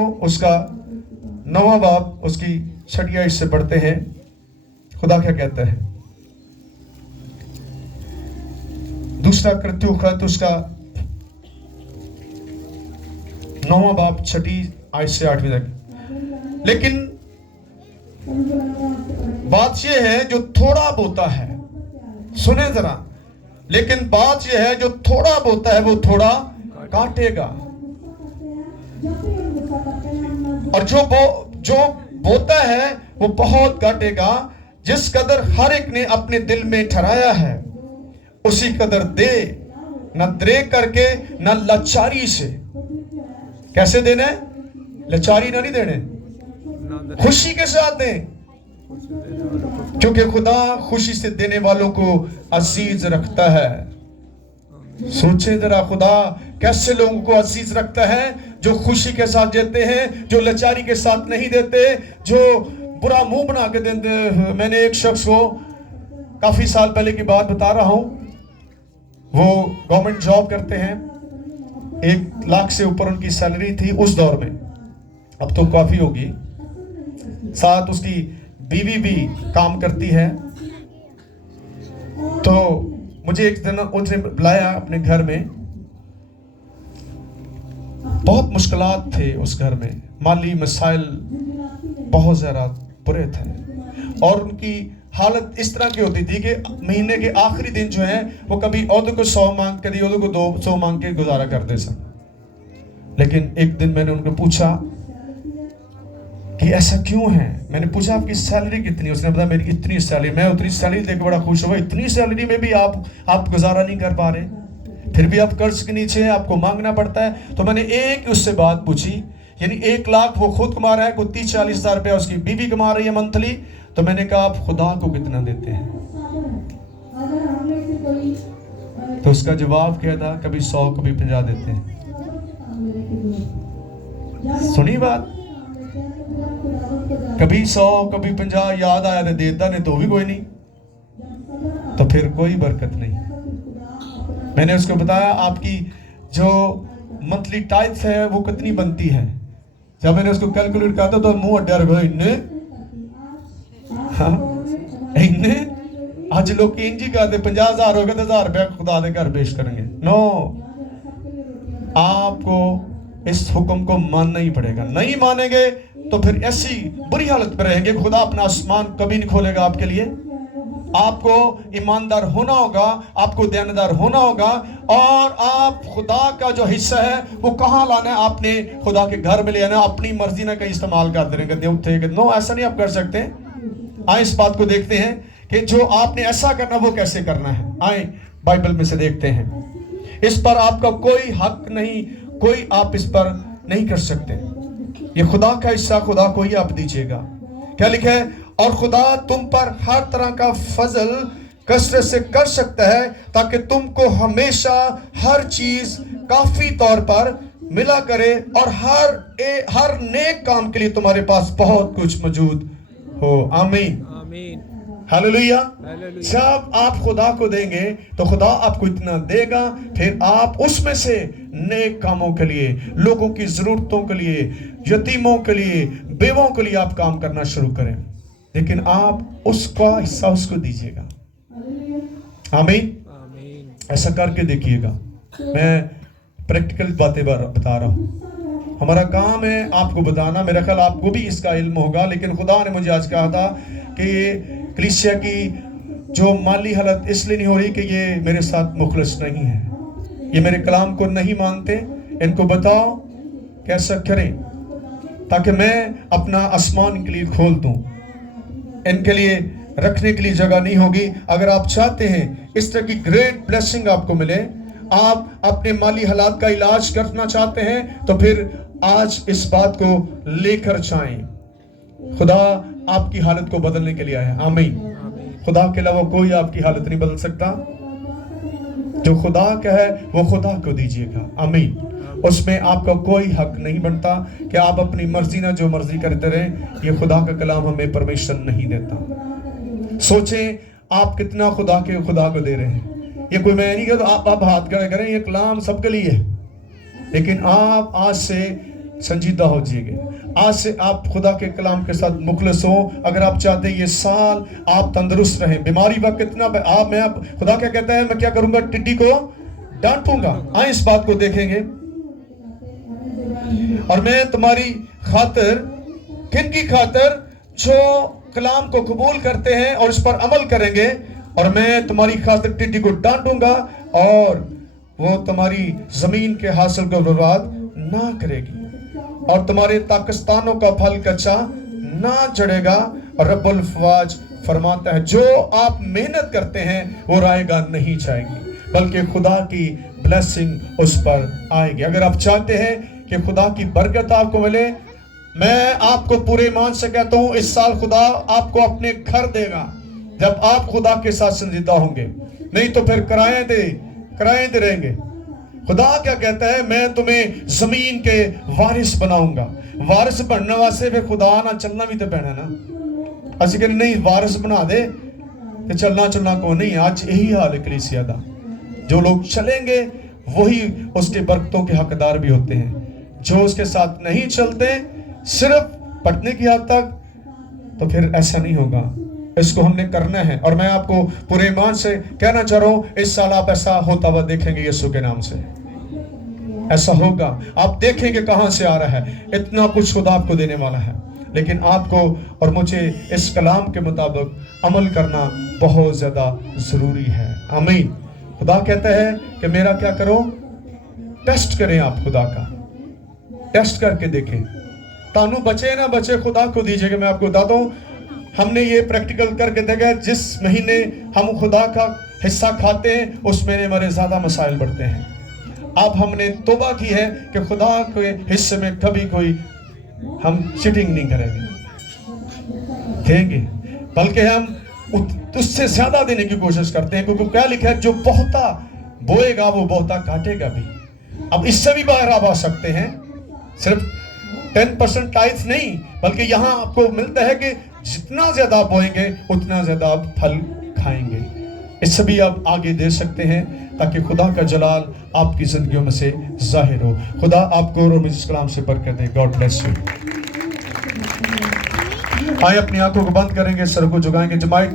भाइयों, उसका 9वां बाब उसकी 6ठी आयत से पढ़ते हैं। खुदा क्या कहता है? दूसरा कृत्यों खत उसका 9वां बाब 6ठी आयत से 8वीं तक। लेकिन बात यह है जो थोड़ा बोता है, सुने जरा, लेकिन बात यह है जो थोड़ा बोता है वो थोड़ा काटेगा, और जो बोता है वो बहुत काटेगा। जिस कदर हर एक ने अपने दिल में ठहराया है उसी कदर दे, न द्रेग करके न लाचारी से। कैसे देना है? लाचारी ना नहीं देने, खुशी के साथ दें, क्योंकि खुदा खुशी से देने वालों को अजीज रखता है। सोचे जरा, खुदा कैसे लोगों को अजीज रखता है? जो खुशी के साथ देते हैं, जो लाचारी के साथ नहीं देते, जो बुरा मुंह बना के देते। मैंने एक शख्स को, काफी साल पहले की बात बता रहा हूं, वो गवर्नमेंट जॉब करते हैं, 1 लाख से ऊपर उनकी सैलरी थी उस दौर में, अब तो काफी होगी। साथ उसकी बीवी भी काम करती है। तो मुझे एक दिन उनसे बुलाया अपने घर में। बहुत मुश्किलात थे उस घर में, माली मसाइल बहुत ज़्यादा बुरे थे, और उनकी हालत इस तरह की होती थी कि महीने के आखिरी दिन जो है वो कभी औदे को 100 मांग के, कभी औदे को 200 मांग के गुजारा करते थे। लेकिन एक दिन मैंने उनको पूछा कि ऐसा क्यों है? मैंने पूछा आपकी सैलरी कितनी? उसने बताया मेरी इतनी सैलरी। मैं उतनी सैलरी देकर बड़ा खुश हुआ। इतनी सैलरी में भी आप गुजारा नहीं कर पा रहे, फिर भी आप कर्ज के नीचे हैं, आपको मांगना पड़ता है। तो मैंने एक उससे बात पूछी, यानी 1 लाख वो खुद कमा रहा है, कोई 30-40 हज़ार रुपया उसकी बीवी कमा रही है मंथली। तो मैंने कहा आप खुदा को कितना देते हैं? तो उसका जवाब क्या था? कभी 100 कभी 50 देते हैं। सुनी बात? कभी 100 कभी 50 याद आया तो देता, नहीं तो भी कोई नहीं, तो फिर कोई बरकत नहीं। मैंने उसको बताया आपकी जो मंथली टाइप है वो कितनी बनती है। जब मैंने उसको कैलकुलेट करता तो मुंह अड्डा रखा, इन्ने आज लोग इंजी करते 50,000 हो गए तो 1,000 रुपया खुदा दे घर पेश करेंगे। नो, आपको इस हुक्म को मानना ही पड़ेगा। नहीं मानेंगे तो फिर ऐसी बुरी हालत में रहेंगे, खुदा अपना आसमान कभी नहीं खोलेगा आपके लिए। आपको ईमानदार होना होगा, आपको दयानदार होना होगा, और आप खुदा का जो हिस्सा है वो कहाँ लाना है? आपने खुदा के घर में ले आना। अपनी मर्जी ना कहीं इस्तेमाल करते रहेंगे। नो, ऐसा नहीं आप कर सकते। आए इस बात को देखते हैं कि जो आपने ऐसा करना वो कैसे करना है। आए बाइबल में से देखते हैं। इस पर आपका कोई हक नहीं, कोई आप इस पर नहीं कर सकते। ये खुदा का हिस्सा खुदा को ही आप दीजिएगा। क्या लिखा है? और खुदा तुम पर हर तरह का फजल कसरत से कर सकता है ताकि तुमको हमेशा हर चीज काफी तौर पर मिला करे, और हर नेक काम के लिए तुम्हारे पास बहुत कुछ मौजूद हो। आमीन, हालेलुया। जब आप खुदा को देंगे तो खुदा आपको इतना देगा, फिर आप उसमें से नेक कामों के लिए, लोगों की जरूरतों के लिए, यतीमों के लिए, बेवों के लिए आप काम करना शुरू करें। लेकिन आप उसका हिस्सा उसको दीजिएगा। आमीन। ऐसा करके देखिएगा। मैं प्रैक्टिकल बातें बता रहा हूँ। हमारा काम है आपको बताना। मेरा ख्याल आपको भी इसका इल्म होगा, लेकिन खुदा ने मुझे आज कहा था कि कलीसिया की जो माली हालत इसलिए नहीं हो रही कि ये मेरे साथ मुखलिस नहीं है, ये मेरे कलाम को नहीं मानते। इनको बताओ कैसा करें ताकि मैं अपना आसमान इनके लिए खोल दूं। इनके लिए रखने के लिए जगह नहीं होगी। अगर आप चाहते हैं इस तरह की ग्रेट ब्लेसिंग आपको मिले, आप अपने माली हालात का इलाज करना चाहते हैं, तो फिर आज इस बात को लेकर जाएं। खुदा आपकी हालत को बदलने के लिए आया। आमीन। खुदा के अलावा कोई आपकी हालत नहीं बदल सकता। जो खुदा का है वो खुदा को दीजिएगा। आमीन। उसमें आपका कोई हक नहीं बनता कि आप अपनी मर्जी ना जो मर्जी करते रहें। ये खुदा का कलाम हमें परमिशन नहीं देता। सोचें आप कितना खुदा को दे रहे हैं। ये कोई मैं नहीं कहता आप हाथ खड़े करें, ये कलाम सबके लिए है, लेकिन आप आज से संजीदा हो जाइए। आज से आप खुदा के कलाम के साथ मुखलिस हो। अगर आप चाहते हैं ये साल आप तंदुरुस्त रहें, बीमारी वक्त कितना खुदा क्या कहता है, मैं क्या करूंगा, टिड्डी को डांटूंगा। आए इस बात को देखेंगे। और मैं तुम्हारी खातिर, किन की खातिर, जो कलाम को कबूल करते हैं और इस पर अमल करेंगे, और मैं तुम्हारी खातिर टिड्डी को डांटूंगा और वो तुम्हारी जमीन के हासिल को बर्बाद ना करेगी, और तुम्हारे ताकिस्तानों का फल कच्चा ना चढ़ेगा। और रब्बुल फवाज फरमाता है, जो आप मेहनत करते हैं वो रायगा नहीं जाएगी, बल्कि खुदा की ब्लेसिंग उस पर आएगी। अगर आप चाहते हैं कि खुदा की बरकत आपको मिले, मैं आपको पूरे ईमान से कहता हूं, इस साल खुदा आपको अपने घर देगा जब आप खुदा के साथ संजीदा होंगे। नहीं तो फिर किराए दे रहेंगे। खुदा क्या कहता है, मैं तुम्हें जमीन के वारिस बनाऊंगा। वारिस बनने वास्ते फिर खुदा ना चलना भी तो पैना ना। असि कहते नहीं वारिस बना दे तो चलना को नहीं। आज यही हाल है कलीसिया दा। जो लोग चलेंगे वही उसके बरकतों के हकदार भी होते हैं। जो उसके साथ नहीं चलते, सिर्फ पढ़ने की हद तक, तो फिर ऐसा नहीं होगा। इसको हमने करना है। और मैं आपको पूरे ईमान से कहना चाह रहा हूं, इस साल आप ऐसा होता हुआ देखेंगे। यीशु के नाम से ऐसा होगा। आप देखेंगे कहां से आ रहा है, इतना कुछ खुदा आपको देने वाला है। लेकिन आपको और मुझे इस कलाम के मुताबिक अमल करना बहुत ज्यादा जरूरी है। आमीन। खुदा कहता है कि मेरा क्या करो, टेस्ट करें। आप खुदा का टेस्ट करके देखें, तानू बचे ना बचे खुदा को दीजिएगा। मैं आपको बताता हूं, हमने ये प्रैक्टिकल करके देखा, जिस महीने हम खुदा का हिस्सा खाते हैं उस महीने हमारे ज्यादा मसाइल बढ़ते हैं। अब हमने तौबा की है कि खुदा के हिस्से में कभी कोई हम चीटिंग नहीं करेंगे, बल्कि हम उससे ज्यादा देने की कोशिश करते हैं। क्योंकि क्या लिखा है, जो बहुता बोएगा वो बहुता काटेगा भी। अब इससे भी बाहर आप आ सकते हैं। सिर्फ 10% टाइथ नहीं, बल्कि यहाँ आपको मिलता है कि जितना ज्यादा बोएंगे उतना ज्यादा आप फल खाएंगे। इससे भी आप आगे दे सकते हैं ताकि खुदा का जलाल आपकी जिंदगियों में से जाहिर हो। खुदा आपको और मुझे इस कलाम से बरकत दे। God bless you. आइए अपनी आंखों को बंद करेंगे, सर को झुकाएंगे। जमाइट